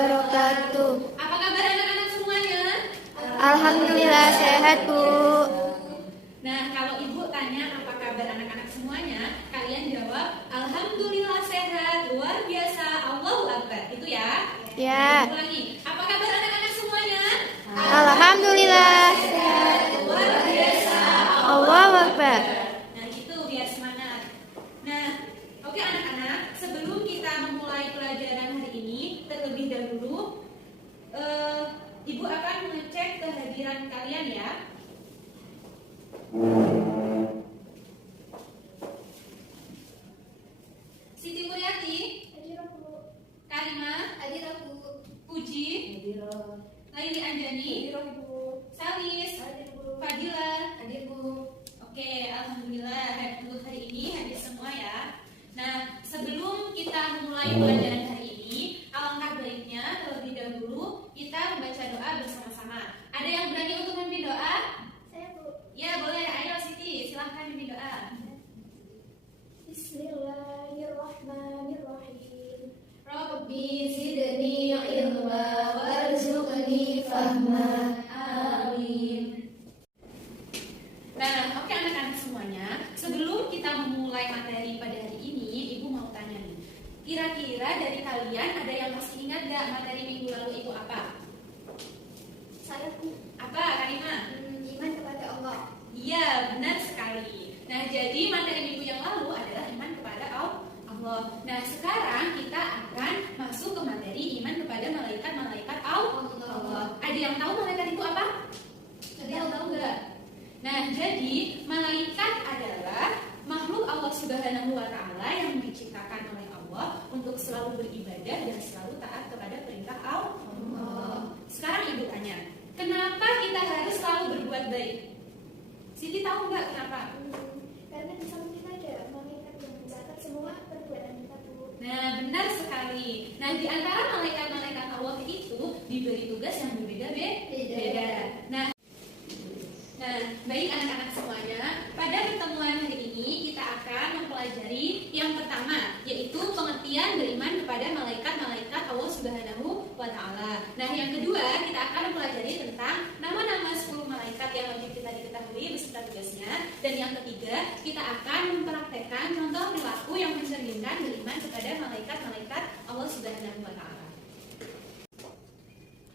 wabarakatuh. Apa kabar anak-anak semuanya? Alhamdulillah sehat, Bu. Nah, kalau Ibu tanya apa kabar anak-anak semuanya, kalian jawab Alhamdulillah sehat, luar biasa, Allahu Akbar. Itu ya? Ya. Ulangi. Apa kabar anak-anak semuanya? Alhamdulillah Sehat, luar biasa, Allahu Akbar. Nah, itu biar semangat. Nah, oke anak-anak, sebelum kita memulai pelajaran hari ini, terlebih dahulu Ibu akan mengecek kehadiran kalian ya. Siti Mulyati, Karima, Puji, Laili Anjani, Salis, Fadila. Oke, alhamdulillah hari ini hadir semua ya. Nah, sebelum kita memulai pelajaran hari ini, alangkah baiknya terlebih dahulu kita membaca doa bersama-sama. Ada yang berani untuk memimpin doa? Ya, boleh. Ayo Siti, silahkan memimpin doa. Bismillahirrahmanirrahim. Rabbi zidni ilma warzuqni fahma. Amin. Nah, oke anak-anak semuanya, sebelum kita memulai materi pada hari ini, Ibu mau tanya nih. Kira-kira dari kalian ada yang masih ingat gak materi minggu lalu itu apa? Saya Apa, Karima? iman kepada Allah. Iya, benar sekali. Nah, jadi materi minggu yang lalu adalah iman kepada Allah. Nah, sekarang kita akan masuk ke materi iman kepada malaikat-malaikat Allah. Ada yang tahu malaikat itu apa? Ada yang tahu nggak? Nah, jadi malaikat adalah makhluk Allah Subhanahu wa Ta'ala yang diciptakan oleh Allah untuk selalu beribadah dan selalu taat kepada perintah Allah. Sekarang Ibu tanya, kenapa kita harus selalu berbuat baik? Siti tahu nggak kenapa? Karena di samping kita ada malaikat yang mencatat semua perbuatan kita, Bu. Nah, benar sekali. Nah, di antara malaikat-malaikat Allah itu diberi tugas yang berbeda-beda. Nah, baik anak-anak semuanya, pada pertemuan hari ini kita akan mempelajari yang pertama, yaitu pengertian beriman kepada malaikat-malaikat Allah Subhanahu wa Ta'ala. Nah, yang kedua, kita akan mempelajari tentang nama-nama 10 malaikat yang wajib kita diketahui beserta tugasnya. Dan yang ketiga, kita akan mempraktekkan contoh perilaku yang mencerminkan beriman kepada malaikat-malaikat Allah Subhanahu wa Ta'ala.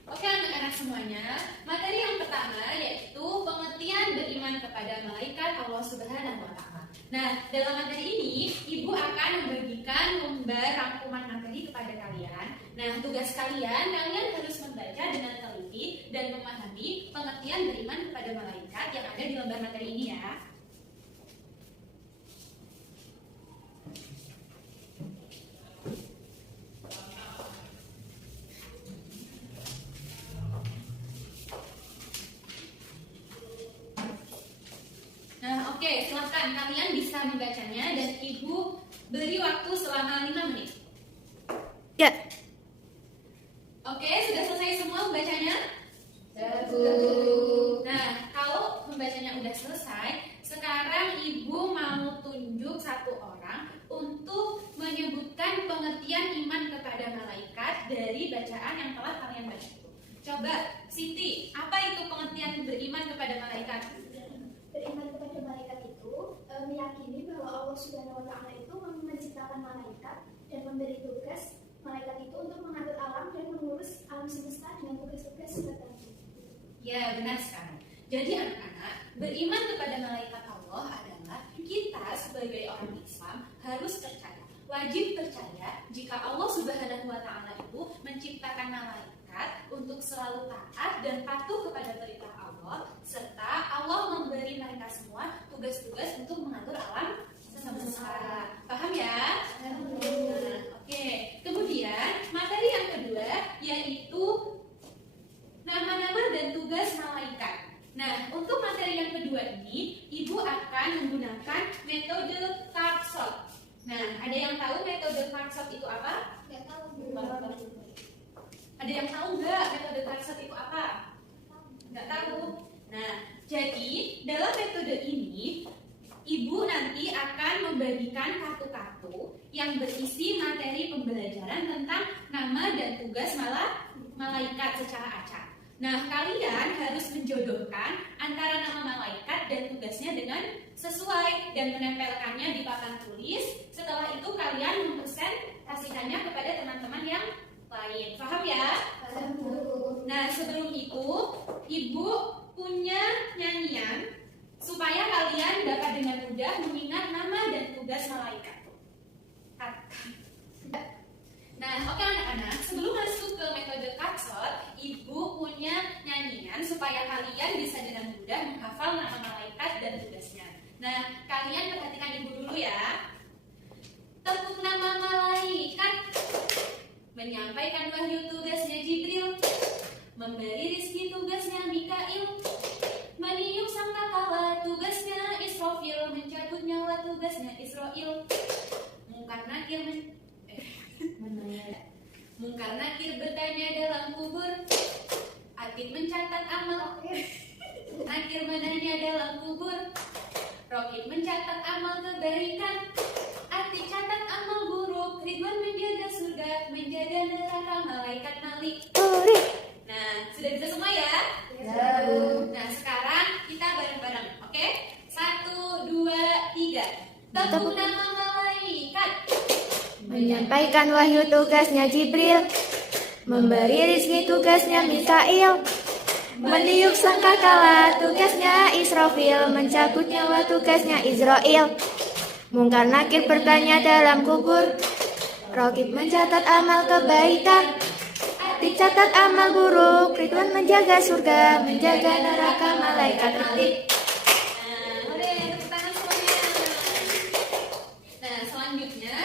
Oke anak-anak semuanya, materi yang pertama yaitu pengertian beriman kepada malaikat Allah Subhanahu wa Ta'ala. Nah, dalam materi ini Ibu akan membagikan lembar rangkuman materi kepada kalian. Nah, tugas kalian harus membaca dengan teliti dan memahami pengertian beriman kepada malaikat yang ada di lembar materi ini ya. Nah, oke, silahkan kalian bisa membacanya dan Ibu beri waktu selama 5 menit. Ya. Oke, sudah selesai semua membacanya? Nah, kalau membacanya udah selesai, sekarang Ibu mau tunjuk satu orang untuk menyebutkan pengertian iman kepada malaikat dari bacaan yang telah kalian baca itu. Coba, Siti, apa itu pengertian beriman kepada malaikat? Beriman kepada malaikat itu meyakini bahwa Allah Subhanahu wa Ta'ala itu menciptakan malaikat dan memberi tugas malaikat itu untuk mengatur alam dan mengurus alam semesta dengan tugas-tugas tertentu. Ya, benar sekali. Jadi anak-anak, beriman kepada malaikat Allah adalah kita sebagai orang Islam harus percaya, wajib percaya jika Allah Subhanahu wa Ta'ala itu menciptakan malaikat untuk selalu taat dan patuh kepada perintah Allah, serta Allah memberi mereka semua tugas-tugas untuk mengatur alam semesta. Paham ya? Nah, oke. Kemudian materi yang kedua yaitu nama-nama dan tugas malaikat. Nah, untuk materi yang kedua ini, Ibu akan menggunakan metode Clarkson. Nah, ada yang tahu metode Clarkson itu apa? Nggak tahu. Ada yang tahu nggak metode Clarkson itu apa? Nggak tahu. Nah, jadi dalam metode ini Ibu nanti akan membagikan kartu-kartu yang berisi materi pembelajaran tentang nama dan tugas malaikat secara acak. Nah, kalian harus menjodohkan antara nama malaikat dan tugasnya dengan sesuai dan menempelkannya di papan tulis. Setelah itu kalian mempresentasikannya kepada teman-teman yang lain. Paham ya? Nah, sebelum itu, Ibu punya nyanyian supaya kalian dapat dengan mudah mengingat nama dan tugas malaikat. Nah, oke anak-anak, sebelum masuk ke metode kapsel, Ibu punya nyanyian supaya kalian bisa dengan mudah menghafal nama malaikat dan tugasnya. Nah, kalian perhatikan Ibu dulu ya. Tepuk nama malaikat, menyampaikan wahyu tugasnya Jibril, memberi rizki tugasnya Mikail, meniup sangkakala tugasnya Israfil, mencabut nyawa tugasnya Israil, Mungkar nakir bertanya dalam kubur, Atid mencatat amal, Nakir menanya dalam kubur, Rokib mencatat amal kebaikan, Atid catat amal buruk, Ridwan menjaga surga, menjaga neraka malaikat Malik. Nah, sudah bisa semua ya? Nah, sekarang kita bareng-bareng, oke? 1, 2, 3. Tepuk nama malaikat, Menyampaikan wahyu tugasnya Jibril, memberi rizki tugasnya Mikail, meniup sangkakala tugasnya Israfil, mencabut nyawa tugasnya Israel, Mungkar nakir bertanya dalam kubur, Rokib mencatat amal kebaikan, dicatat amal buruk, Ridwan menjaga surga, menjaga neraka malaikat Malik. Nah, selanjutnya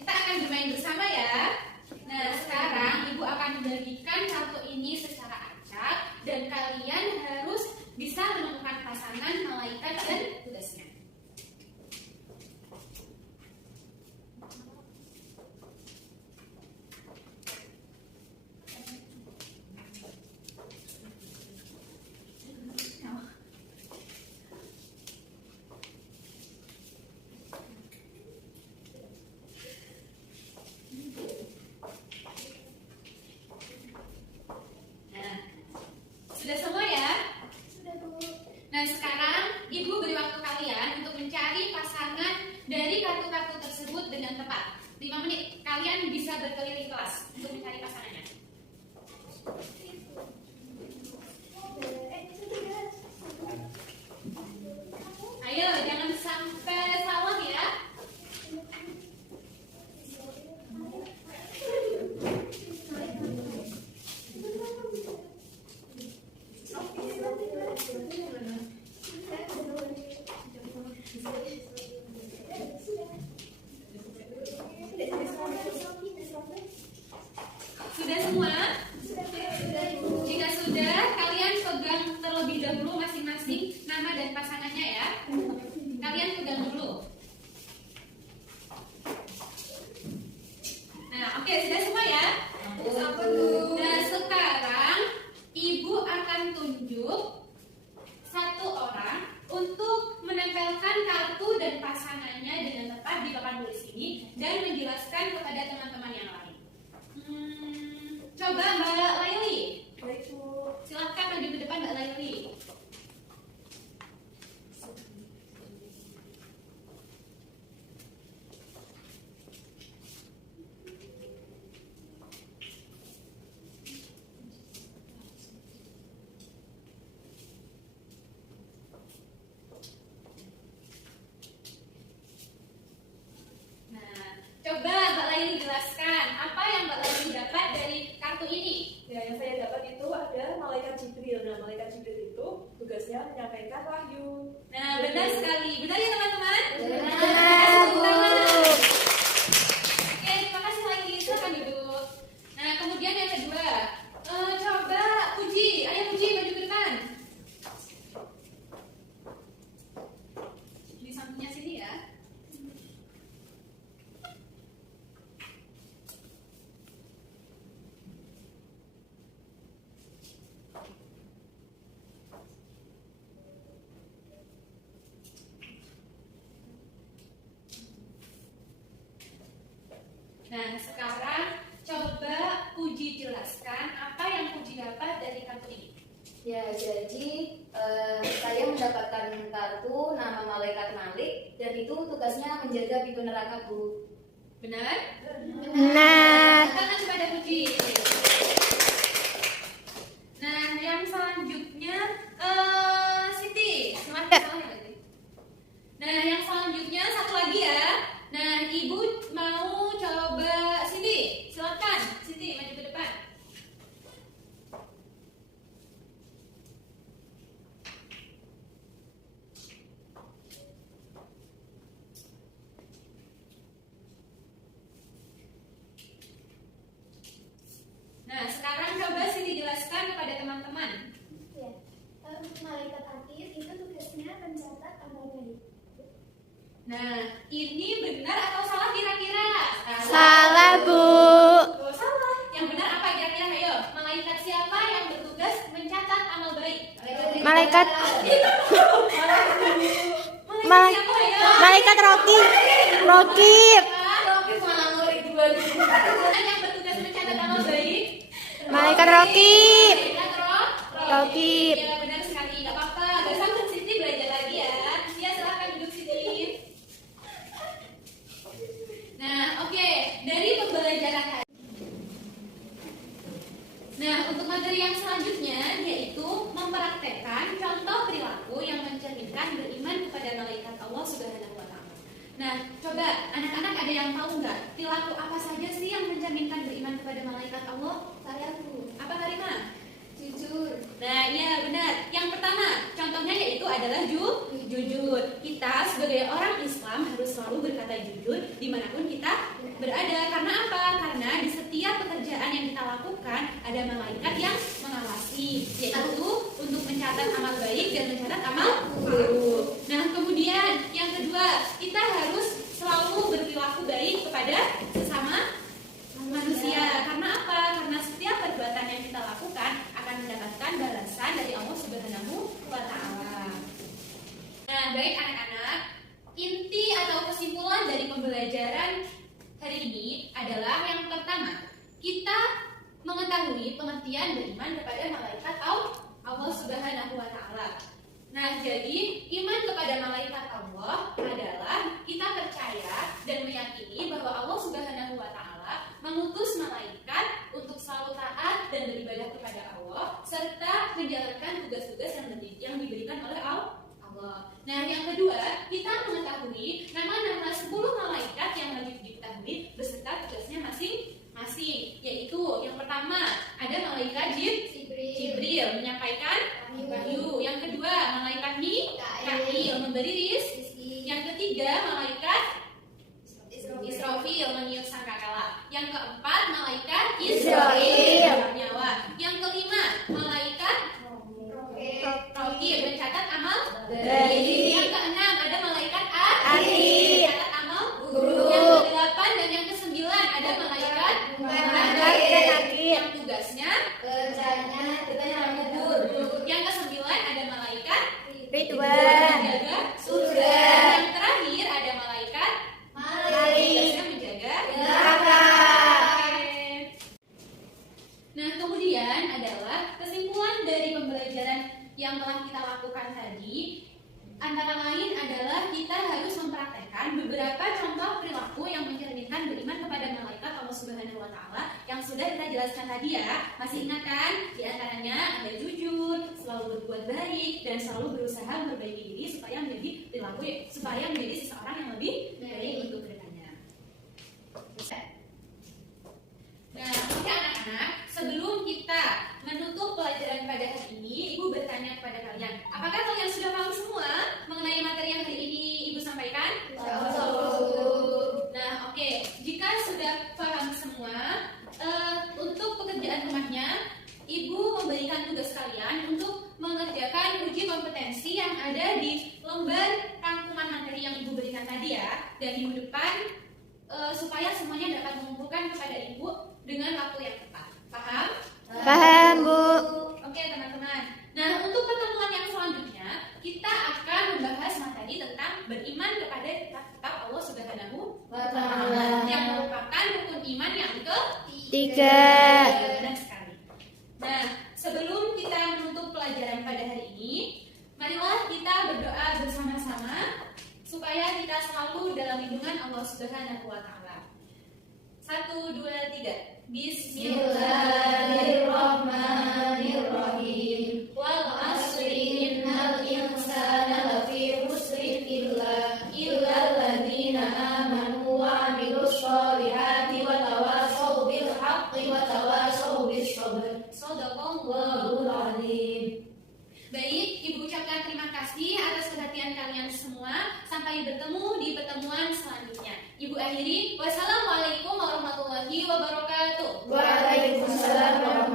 kita akan bermain bersama ya. Nah, sekarang Ibu akan membagikan kartu ini secara acak dan kalian harus bisa menemukan pasangan malaikat dan tugasnya. Sudah semua ya? Sudah, Bu. Nah, sekarang Ibu beri waktu kalian untuk mencari pasangan dari kartu-kartu tersebut dengan tepat. 5 menit. Kalian bisa berkeliling kelas untuk mencari pasangannya. Ayo, jangan sampai salah ya. Sudah semua? Jika sudah, kalian pegang terlebih dahulu masing-masing nama dan pasangannya ya. Kalian pegang dulu. Nah, oke, sudah semua ya? Nah, sekarang Ibu akan tunjuk satu orang untuk menempelkan kartu dan pasangannya dengan tepat di papan tulis ini dan menjelaskan kepada teman-teman yang lain. Coba Mbak Laili. Baik, Bu. Silahkan maju ke depan Mbak Laili. Nah, coba Mbak Laili jelaskan apa yang Mbak Laili dapat dari kartu ini. Ya, yang saya dapat itu ada malaikat Jibril. Nah, malaikat Jibril itu tugasnya menyampaikan wahyu. Nah, benar sekali. Benar ya teman-teman? Benar, Bu. Oke, terima kasih lagi. Silakan duduk. Nah, kemudian yang kedua, coba Puji. Ayo Puji, maju ke depan. Di sampingnya sini ya. Nah, sekarang coba Puji jelaskan apa yang Puji dapat dari kartu ini. Ya, jadi saya mendapatkan kartu nama malaikat Malik dan itu tugasnya menjaga pintu neraka, Bu. Benar? Benar. Tangan kepada Puji. Nah, yang selanjutnya Siti. Semakin salah ya, Siti? Nah, yang selanjutnya satu lagi ya. Nah, Ibu mau coba Siti. Silakan, Siti maju ke depan. Nah, sekarang coba Siti jelaskan kepada teman-teman. Ya. Malaikat akhir itu tugasnya mencatat amal baik. Nah, ini benar atau salah kira-kira? Salah, Bu. Oh, salah. Yang benar apa kira-kira? Ayo, malaikat siapa yang bertugas mencatat amal baik? Malaikat Malaikat siapa ya? Malaikat Rokib. Rokib. Yang bertugas mencatat amal baik? Malaikat Rokib. Malaikat Rokib. Ya, benar sekali. Gak apa-apa. Besok Siti belajar lagi ya. Ya, silahkan duduk Siti. Nah, oke. Dari pembelajaran tadi. Nah, untuk materi yang selanjutnya yaitu mempraktekkan contoh perilaku yang mencerminkan beriman kepada malaikat Allah Subhanahu wa taala. Nah, coba anak-anak ada yang tahu nggak perilaku apa saja sih yang mencerminkan beriman kepada malaikat Allah? Saya Bu. Apa Karima? Jujur. Nah, iya benar. Yang pertama, contohnya yaitu adalah jujur. Kita sebagai orang Islam harus selalu berkata jujur dimanapun kita berada. Karena apa? Karena di setiap pekerjaan yang kita lakukan ada malaikat yang mengawasi, yaitu untuk mencatat amal baik dan mencatat amal buruk. Nah, kemudian yang kedua, kita harus selalu berperilaku baik kepada sesama manusia. Karena apa? Karena setiap perbuatan yang kita lakukan akan mendapatkan balasan dari Allah Subhanahu wa taala. Nah, baik anak-anak, inti atau kesimpulan dari pembelajaran hari ini adalah yang pertama, kita mengetahui pengertian beriman kepada malaikat Allah Subhanahu wa taala. Nah, jadi iman kepada malaikat Allah adalah kita percaya dan meyakini bahwa Allah Subhanahu wa taala mengutus malaikat untuk selalu taat dan beribadah kepada Allah serta menjalankan tugas-tugas yang diberikan oleh Allah. Nah, yang kedua, kita mengetahui nama-nama 10 malaikat yang wajib diketahui beserta tugasnya masing-masing, yaitu yang pertama ada malaikat Jibril menyampaikan wahyu, yang kedua malaikat Mikail memberi rizki, yang ketiga malaikat Israfil meniup sangkakala, yang keempat malaikat Israfil nyawa, yang kelima malaikat Rokib mencatat amal baik, yang keenam ada malaikat Akhir mencatat amal buruk, yang kedelapan dan yang kesembilan ada malaikat yang tugasnya Kerjanya kita yang tidur. yang kesembilan ada malaikat Ridwan. menjaga surga, yang terakhir ada malaikat tugasnya menjaga Neraka. Nah, kemudian adalah kesimpulan dari pembelajaran yang telah kita lakukan tadi. Antara lain adalah kita harus mempraktekkan beberapa contoh perilaku yang mencerminkan beriman kepada malaikat Allah Subhanahu wa taala yang sudah kita jelaskan tadi ya. Masih ingat kan? Di antaranya ada jujur, selalu berbuat baik dan selalu berusaha memperbaiki diri supaya menjadi seseorang yang lebih baik untuk kedepannya. Nah, oke anak-anak, sebelum kita menutup pelajaran pada hari ini, Ibu bertanya kepada kalian, apakah kalian sudah paham semua mengenai materi yang hari ini Ibu sampaikan? Nah, oke, jika sudah paham semua, untuk pekerjaan rumahnya, Ibu memberikan tugas kalian untuk mengerjakan uji kompetensi yang ada di lembar rangkuman materi yang Ibu berikan tadi ya, dan minggu depan supaya semuanya dapat mengumpulkan kepada Ibu dengan waktu yang tepat. Paham? Paham, Bu. Oke, teman-teman. Nah, untuk pertemuan yang selanjutnya, kita akan membahas materi tentang beriman kepada kitab Allah Subhanahu wa taala yang merupakan rukun 3. Bismillahirrahmanirrahim. Wal asri innal insana lafi khusrin illa alladziina aamanu wa 'amilus sholihati wa tawashaw bil haqqi wa tawashaw bis sabr. Shadaqallahul Azim. Baik, Ibu ucapkan terima kasih atas perhatian kalian semua. Sampai bertemu di pertemuan selanjutnya. Ibu akhiri, wassalamualaikum warahmatullahi wabarakatuh. Waalaikumsalam warahmatullahi